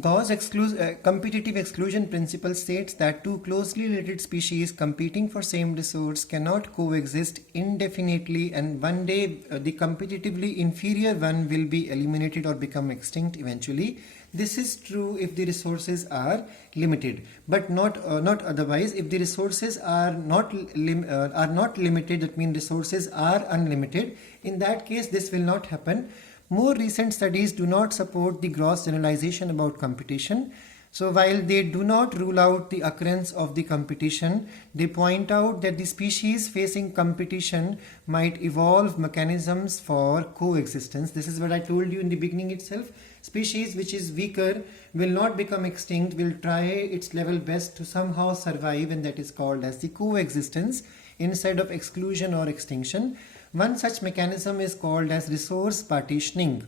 Competitive exclusion principle states that two closely related species competing for same resource cannot coexist indefinitely, and one day the competitively inferior one will be eliminated or become extinct eventually. This is true if the resources are limited, but not otherwise. If the resources are not limited, that means resources are unlimited. In that case, this will not happen. More recent studies do not support the gross generalization about competition. So while they do not rule out the occurrence of the competition, they point out that the species facing competition might evolve mechanisms for coexistence. This is what I told you in the beginning itself. Species which is weaker will not become extinct, will try its level best to somehow survive, and that is called as the coexistence instead of exclusion or extinction. One such mechanism is called as resource partitioning.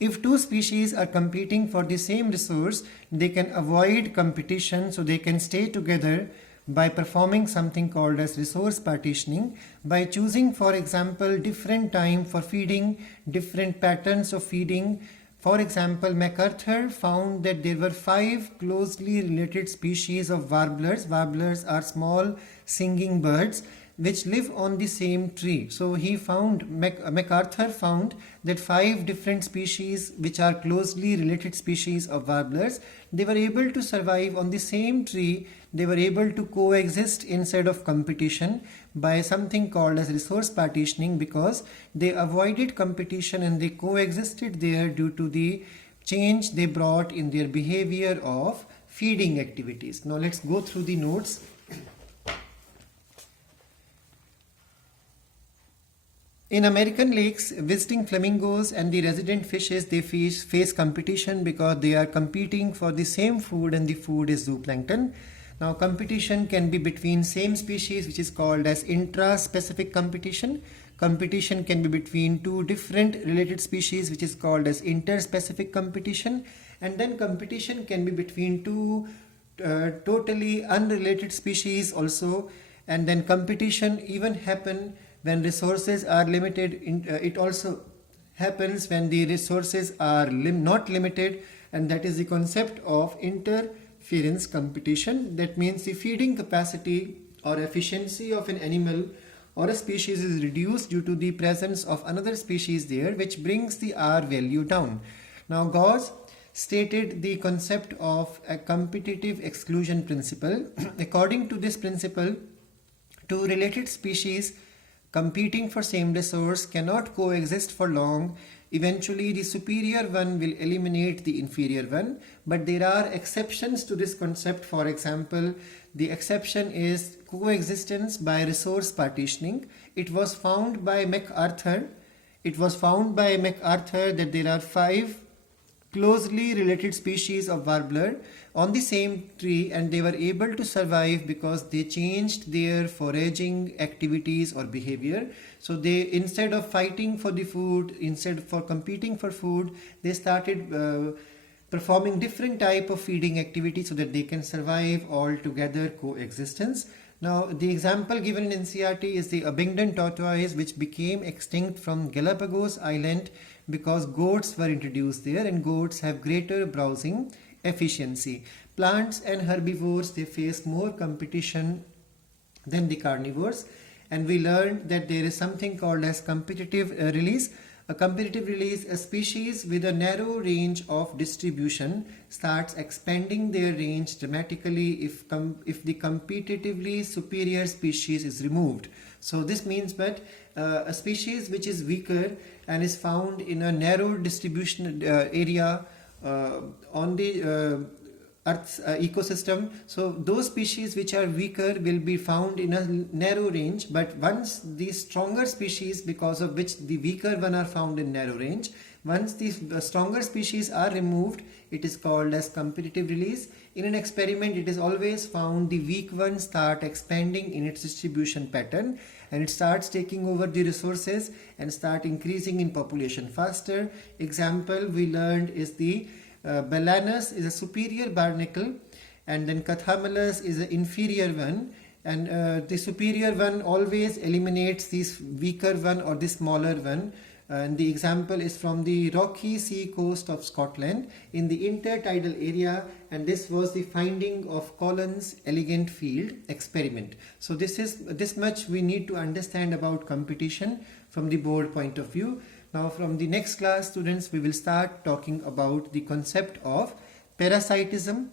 If two species are competing for the same resource, they can avoid competition, so they can stay together by performing something called as resource partitioning, by choosing, for example, different time for feeding, different patterns of feeding. For example, MacArthur found that there were 5 closely related species of warblers. Warblers are small singing birds which live on the same tree. So MacArthur found that 5 different species which are closely related species of warblers, they were able to survive on the same tree. They were able to coexist instead of competition by something called as resource partitioning, because they avoided competition and they coexisted there due to the change they brought in their behavior of feeding activities. Now let's go through the notes. In American lakes, visiting flamingos and the resident fishes, they face competition because they are competing for the same food, and the food is zooplankton. Now competition can be between same species, which is called as intra-specific competition. Competition can be between two different related species, which is called as interspecific competition. And then competition can be between two totally unrelated species also. And then competition even happen when resources are limited. It also happens when the resources are not limited, and that is the concept of interference competition. That means the feeding capacity or efficiency of an animal or a species is reduced due to the presence of another species there, which brings the R value down. Now Gauss stated the concept of a competitive exclusion principle. According to this principle, two related species competing for same resource cannot coexist for long. Eventually, the superior one will eliminate the inferior one. But there are exceptions to this concept. For example, the exception is coexistence by resource partitioning. It was found by MacArthur. That there are 5 closely related species of warbler on the same tree, and they were able to survive because they changed their foraging activities or behavior. So they, instead of fighting for the food, instead for competing for food, they started performing different type of feeding activities so that they can survive all together coexistence. Now the example given in NCERT is the Abingdon tortoise, which became extinct from Galapagos Island because goats were introduced there, and goats have greater browsing efficiency. Plants and herbivores, they face more competition than the carnivores, and we learned that there is something called as competitive release. A competitive release, a species with a narrow range of distribution starts expanding their range dramatically if the competitively superior species is removed. So this means that a species which is weaker and is found in a narrow distribution area on the Earth's ecosystem. So those species which are weaker will be found in a narrow range, but once the stronger species, because of which the weaker one are found in narrow range, once these stronger species are removed, it is called as competitive release. In an experiment, it is always found the weak ones start expanding in its distribution pattern, and it starts taking over the resources and start increasing in population faster. Example we learned is the Balanus is a superior barnacle, and then Cathamalus is an inferior one, and the superior one always eliminates this weaker one or the smaller one And the example is from the rocky sea coast of Scotland in the intertidal area, and this was the finding of Collins elegant field experiment. So this much we need to understand about competition from the board point of view. Now from the next class, students, we will start talking about the concept of parasitism